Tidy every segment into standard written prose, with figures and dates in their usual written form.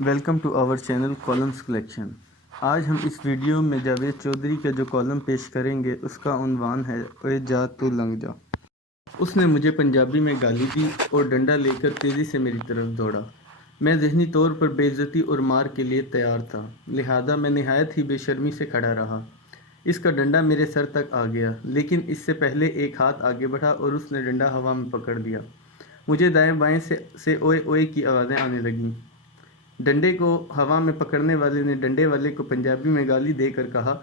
Welcome to our channel columns collection. آج ہم اس video میں جاوید چودھری کا جو کالم پیش کریں گے اس کا عنوان ہے اوئے جا تو لنگ جا۔ اس نے مجھے پنجابی میں گالی دی اور ڈنڈا لے کر تیزی سے میری طرف دوڑا۔ میں ذہنی طور پر بے عزتی اور مار کے لیے تیار تھا، لہذا میں نہایت ہی بے شرمی سے کھڑا رہا۔ اس کا ڈنڈا میرے سر تک آ گیا، لیکن اس سے پہلے ایک ہاتھ آگے بڑھا اور اس نے ڈنڈا ہوا میں پکڑ لیا۔ مجھے دائیں بائیں سے اوئے اوئے کی آوازیں آنے لگیں۔ ڈنڈے کو ہوا میں پکڑنے والے نے ڈنڈے والے کو پنجابی میں گالی دے کر کہا،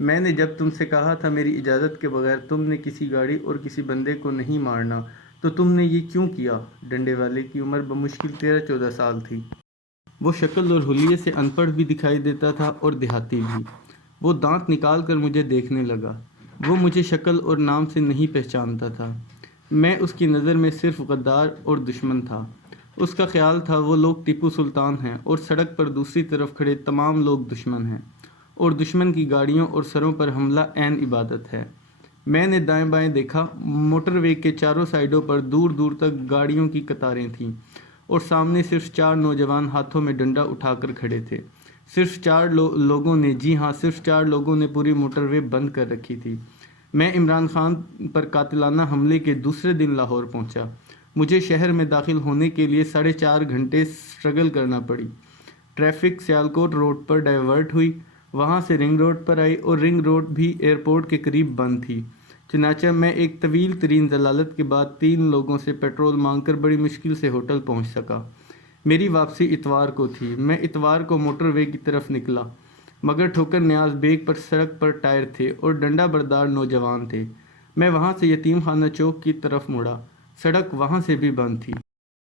میں نے جب تم سے کہا تھا میری اجازت کے بغیر تم نے کسی گاڑی اور کسی بندے کو نہیں مارنا تو تم نے یہ کیوں کیا؟ ڈنڈے والے کی عمر بمشکل 13-14 سال تھی۔ وہ شکل اور حلیے سے ان پڑھ بھی دکھائی دیتا تھا اور دیہاتی بھی۔ وہ دانت نکال کر مجھے دیکھنے لگا۔ وہ مجھے شکل اور نام سے نہیں پہچانتا تھا۔ میں اس کی نظر میں صرف غدار اور دشمن تھا۔ اس کا خیال تھا وہ لوگ ٹیپو سلطان ہیں اور سڑک پر دوسری طرف کھڑے تمام لوگ دشمن ہیں، اور دشمن کی گاڑیوں اور سروں پر حملہ عین عبادت ہے۔ میں نے دائیں بائیں دیکھا، موٹر وے کے چاروں سائڈوں پر دور دور تک گاڑیوں کی قطاریں تھیں، اور سامنے صرف 4 نوجوان ہاتھوں میں ڈنڈا اٹھا کر کھڑے تھے۔ صرف 4 لوگوں نے، جی ہاں صرف 4 لوگوں نے پوری موٹر وے بند کر رکھی تھی۔ میں عمران خان پر قاتلانہ حملے کے دوسرے دن لاہور پہنچا۔ مجھے شہر میں داخل ہونے کے لیے 4.5 گھنٹے سٹرگل کرنا پڑی۔ ٹریفک سیالکوٹ روڈ پر ڈائیورٹ ہوئی، وہاں سے رنگ روڈ پر آئی، اور رنگ روڈ بھی ایئرپورٹ کے قریب بند تھی۔ چنانچہ میں ایک طویل ترین ضلالت کے بعد 3 لوگوں سے پیٹرول مانگ کر بڑی مشکل سے ہوٹل پہنچ سکا۔ میری واپسی اتوار کو تھی۔ میں اتوار کو موٹر وے کی طرف نکلا، مگر ٹھوکر نیاز بیگ پر سڑک پر ٹائر تھے اور ڈنڈا بردار نوجوان تھے۔ میں وہاں سے یتیم خانہ چوک کی طرف مڑا، سڑک وہاں سے بھی بند تھی۔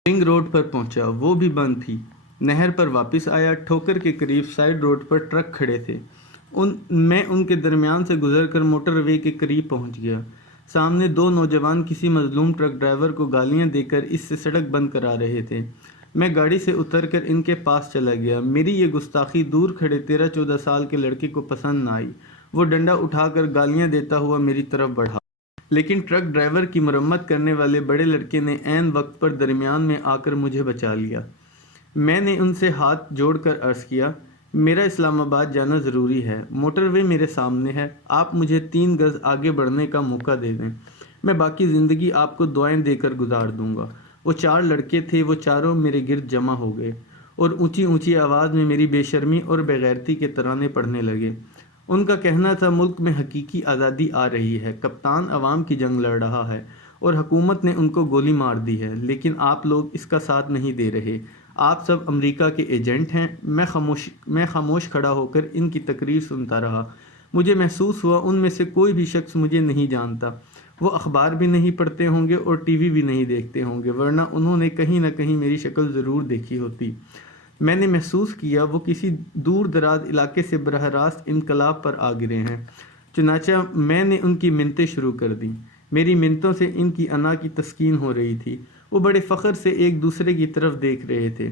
رنگ روڈ پر پہنچا، وہ بھی بند تھی۔ نہر پر واپس آیا، ٹھوکر کے قریب سائیڈ روڈ پر ٹرک کھڑے تھے۔ میں ان کے درمیان سے گزر کر موٹر وے کے قریب پہنچ گیا۔ سامنے 2 نوجوان کسی مظلوم ٹرک ڈرائیور کو گالیاں دے کر اس سے سڑک بند کرا رہے تھے۔ میں گاڑی سے اتر کر ان کے پاس چلا گیا۔ میری یہ گستاخی دور کھڑے 13-14 سال کے لڑکے کو پسند نہ آئی۔ وہ ڈنڈا اٹھا کر گالیاں دیتا ہوا میری طرف بڑھا، لیکن ٹرک ڈرائیور کی مرمت کرنے والے بڑے لڑکے نے عین وقت پر درمیان میں آ کر مجھے بچا لیا۔ میں نے ان سے ہاتھ جوڑ کر عرض کیا، میرا اسلام آباد جانا ضروری ہے، موٹر وے میرے سامنے ہے، آپ مجھے 3 گز آگے بڑھنے کا موقع دے دیں، میں باقی زندگی آپ کو دعائیں دے کر گزار دوں گا۔ وہ 4 لڑکے تھے، وہ چاروں میرے گرد جمع ہو گئے اور اونچی اونچی آواز میں میری بے شرمی اور بے غیرتی کے ترانے پڑھنے لگے۔ ان کا کہنا تھا ملک میں حقیقی آزادی آ رہی ہے، کپتان عوام کی جنگ لڑ رہا ہے اور حکومت نے ان کو گولی مار دی ہے، لیکن آپ لوگ اس کا ساتھ نہیں دے رہے، آپ سب امریکہ کے ایجنٹ ہیں۔ میں خاموش کھڑا ہو کر ان کی تقریر سنتا رہا۔ مجھے محسوس ہوا ان میں سے کوئی بھی شخص مجھے نہیں جانتا۔ وہ اخبار بھی نہیں پڑھتے ہوں گے اور ٹی وی بھی نہیں دیکھتے ہوں گے، ورنہ انہوں نے کہیں نہ کہیں میری شکل ضرور دیکھی ہوتی۔ میں نے محسوس کیا وہ کسی دور دراز علاقے سے براہ راست انقلاب پر آ گرے ہیں۔ چنانچہ میں نے ان کی منتیں شروع کر دیں۔ میری منتوں سے ان کی انا کی تسکین ہو رہی تھی۔ وہ بڑے فخر سے ایک دوسرے کی طرف دیکھ رہے تھے،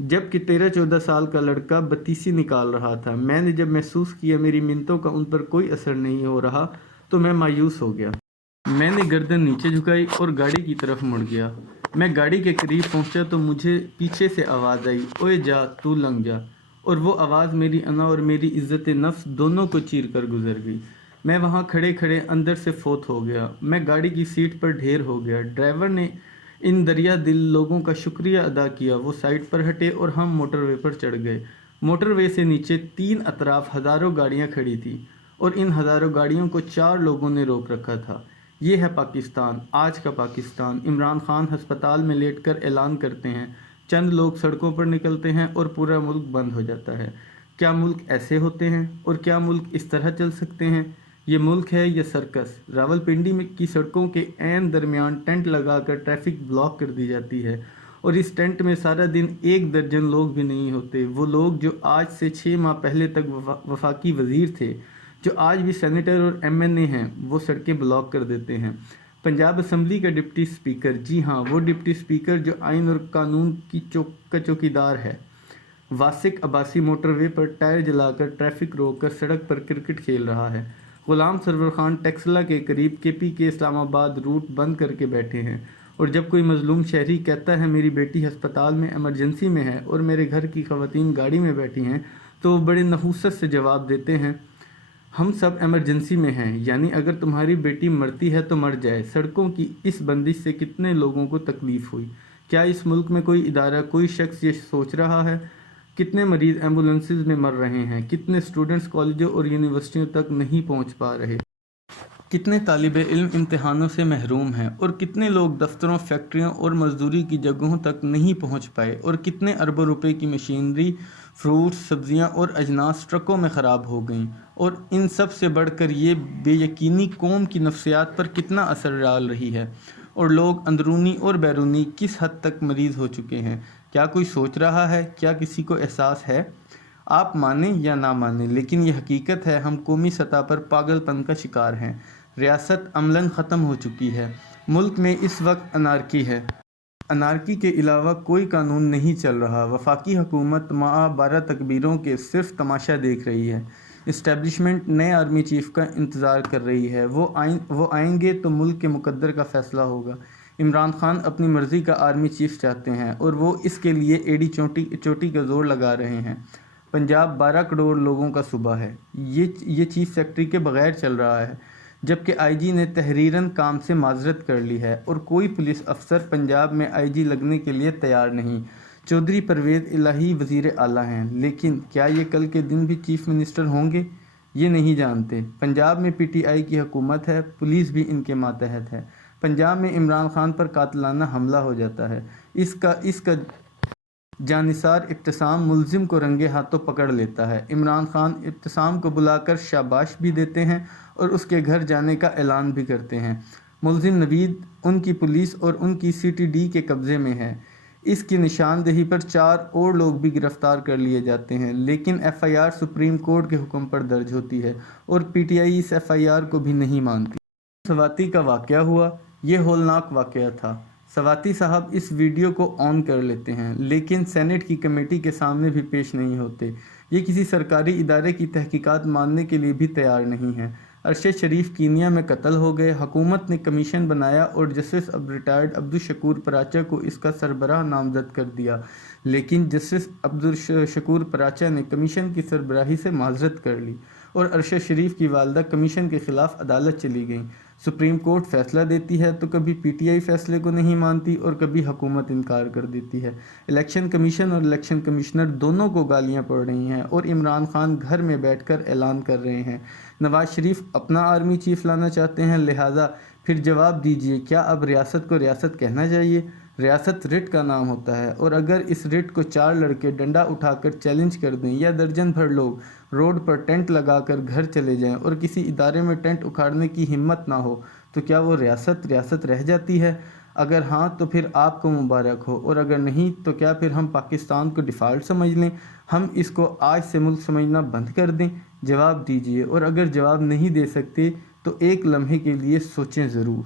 جبکہ 13-14 سال کا لڑکا بتیسی نکال رہا تھا۔ میں نے جب محسوس کیا میری منتوں کا ان پر کوئی اثر نہیں ہو رہا تو میں مایوس ہو گیا۔ میں نے گردن نیچے جھکائی اور گاڑی کی طرف مڑ گیا۔ میں گاڑی کے قریب پہنچا تو مجھے پیچھے سے آواز آئی، اوئے جا تو لنگ جا، اور وہ آواز میری انا اور میری عزت نفس دونوں کو چیر کر گزر گئی۔ میں وہاں کھڑے کھڑے اندر سے فوت ہو گیا۔ میں گاڑی کی سیٹ پر ڈھیر ہو گیا۔ ڈرائیور نے ان دریا دل لوگوں کا شکریہ ادا کیا۔ وہ سائڈ پر ہٹے اور ہم موٹر وے پر چڑھ گئے۔ موٹر وے سے نیچے 3 اطراف ہزاروں گاڑیاں کھڑی تھیں، اور ان ہزاروں گاڑیوں کو 4 لوگوں نے روک رکھا تھا۔ یہ ہے پاکستان، آج کا پاکستان۔ عمران خان ہسپتال میں لیٹ کر اعلان کرتے ہیں، چند لوگ سڑکوں پر نکلتے ہیں اور پورا ملک بند ہو جاتا ہے۔ کیا ملک ایسے ہوتے ہیں اور کیا ملک اس طرح چل سکتے ہیں؟ یہ ملک ہے یا سرکس؟ راولپنڈی کی سڑکوں کے عین درمیان ٹینٹ لگا کر ٹریفک بلاک کر دی جاتی ہے، اور اس ٹینٹ میں سارا دن 1 درجن لوگ بھی نہیں ہوتے۔ وہ لوگ جو آج سے 6 ماہ پہلے تک وفاقی وزیر تھے، جو آج بھی سینیٹر اور MNA ہیں، وہ سڑکیں بلاک کر دیتے ہیں۔ پنجاب اسمبلی کا ڈپٹی اسپیکر، جی ہاں وہ ڈپٹی اسپیکر جو آئین اور قانون کا چوکیدار ہے، واسق عباسی موٹر وے پر ٹائر جلا کر ٹریفک روک کر سڑک پر کرکٹ کھیل رہا ہے۔ غلام سرور خان ٹیکسلا کے قریب KPK اسلام آباد روٹ بند کر کے بیٹھے ہیں، اور جب کوئی مظلوم شہری کہتا ہے میری بیٹی ہسپتال میں ایمرجنسی میں ہے اور میرے گھر کی خواتین گاڑی میں بیٹھی ہیں، تو وہ بڑے نحوست سے جواب دیتے ہیں ہم سب ایمرجنسی میں ہیں، یعنی اگر تمہاری بیٹی مرتی ہے تو مر جائے۔ سڑکوں کی اس بندش سے کتنے لوگوں کو تکلیف ہوئی؟ کیا اس ملک میں کوئی ادارہ، کوئی شخص یہ سوچ رہا ہے؟ کتنے مریض ایمبولینسز میں مر رہے ہیں، کتنے اسٹوڈنٹس کالجوں اور یونیورسٹیوں تک نہیں پہنچ پا رہے، کتنے طالب علم امتحانوں سے محروم ہیں، اور کتنے لوگ دفتروں، فیکٹریوں اور مزدوری کی جگہوں تک نہیں پہنچ پائے، اور کتنے اربوں روپے کی مشینری، فروٹس، سبزیاں اور اجناس ٹرکوں میں خراب ہو گئیں، اور ان سب سے بڑھ کر یہ بے یقینی قوم کی نفسیات پر کتنا اثر ڈال رہی ہے، اور لوگ اندرونی اور بیرونی کس حد تک مریض ہو چکے ہیں۔ کیا کوئی سوچ رہا ہے؟ کیا کسی کو احساس ہے؟ آپ مانیں یا نہ مانیں، لیکن یہ حقیقت ہے، ہم قومی سطح پر پاگل پن کا شکار ہیں۔ ریاست عملاً ختم ہو چکی ہے۔ ملک میں اس وقت انارکی ہے۔ انارکی کے علاوہ کوئی قانون نہیں چل رہا۔ وفاقی حکومت مع 12 تکبیروں کے صرف تماشا دیکھ رہی ہے۔ اسٹیبلشمنٹ نئے آرمی چیف کا انتظار کر رہی ہے۔ وہ آئیں گے تو ملک کے مقدر کا فیصلہ ہوگا۔ عمران خان اپنی مرضی کا آرمی چیف چاہتے ہیں اور وہ اس کے لیے ایڑی چوٹی کا زور لگا رہے ہیں۔ پنجاب 12 کروڑ لوگوں کا صوبہ ہے۔ یہ چیف سیکرٹری کے بغیر چل رہا ہے، جبکہ آئی جی نے تحریراً کام سے معذرت کر لی ہے، اور کوئی پولیس افسر پنجاب میں آئی جی لگنے کے لیے تیار نہیں۔ چودھری پرویز الہی وزیر اعلیٰ ہیں، لیکن کیا یہ کل کے دن بھی چیف منسٹر ہوں گے؟ یہ نہیں جانتے۔ پنجاب میں پی ٹی آئی کی حکومت ہے، پولیس بھی ان کے ماتحت ہے۔ پنجاب میں عمران خان پر قاتلانہ حملہ ہو جاتا ہے، اس کا جانثار ابتسام ملزم کو رنگے ہاتھوں پکڑ لیتا ہے۔ عمران خان ابتسام کو بلا کر شاباش بھی دیتے ہیں اور اس کے گھر جانے کا اعلان بھی کرتے ہیں۔ ملزم نوید ان کی پولیس اور ان کی سی ٹی ڈی کے قبضے میں ہے۔ اس کی نشاندہی پر 4 اور لوگ بھی گرفتار کر لیے جاتے ہیں، لیکن F I R supreme court کے حکم پر درج ہوتی ہے اور پی ٹی آئی اس ایف آئی آر کو بھی نہیں مانتی۔ سواتی کا واقعہ ہوا، یہ ہولناک واقعہ تھا۔ سواتی صاحب اس ویڈیو کو آن کر لیتے ہیں، لیکن سینیٹ کی کمیٹی کے سامنے بھی پیش نہیں ہوتے۔ یہ کسی سرکاری ادارے کی تحقیقات ماننے کے لیے بھی تیار نہیں ہیں۔ ارشد شریف کینیا میں قتل ہو گئے۔ حکومت نے کمیشن بنایا اور جسٹس ریٹائرڈ عبدالشکور پراچا کو اس کا سربراہ نامزد کر دیا، لیکن جسٹس عبدالشکور پراچا نے کمیشن کی سربراہی سے معذرت کر لی، اور ارشد شریف کی والدہ کمیشن کے خلاف عدالت چلی گئیں۔ سپریم کورٹ فیصلہ دیتی ہے تو کبھی پی ٹی آئی فیصلے کو نہیں مانتی اور کبھی حکومت انکار کر دیتی ہے۔ الیکشن کمیشن اور الیکشن کمشنر دونوں کو گالیاں پڑ رہی ہیں، اور عمران خان گھر میں بیٹھ کر اعلان کر رہے ہیں نواز شریف اپنا آرمی چیف لانا چاہتے ہیں، لہٰذا پھر جواب دیجئے، کیا اب ریاست کو ریاست کہنا چاہیے؟ ریاست رٹ کا نام ہوتا ہے، اور اگر اس رٹ کو 4 لڑکے ڈنڈا اٹھا کر چیلنج کر دیں، یا درجن بھر لوگ روڈ پر ٹینٹ لگا کر گھر چلے جائیں اور کسی ادارے میں ٹینٹ اکھاڑنے کی ہمت نہ ہو، تو کیا وہ ریاست رہ جاتی ہے؟ اگر ہاں تو پھر آپ کو مبارک ہو، اور اگر نہیں تو کیا پھر ہم پاکستان کو ڈیفالٹ سمجھ لیں؟ ہم اس کو آج سے ملک سمجھنا بند کر دیں؟ جواب دیجئے، اور اگر جواب نہیں دے سکتے تو ایک لمحے کے لیے سوچیں ضرور۔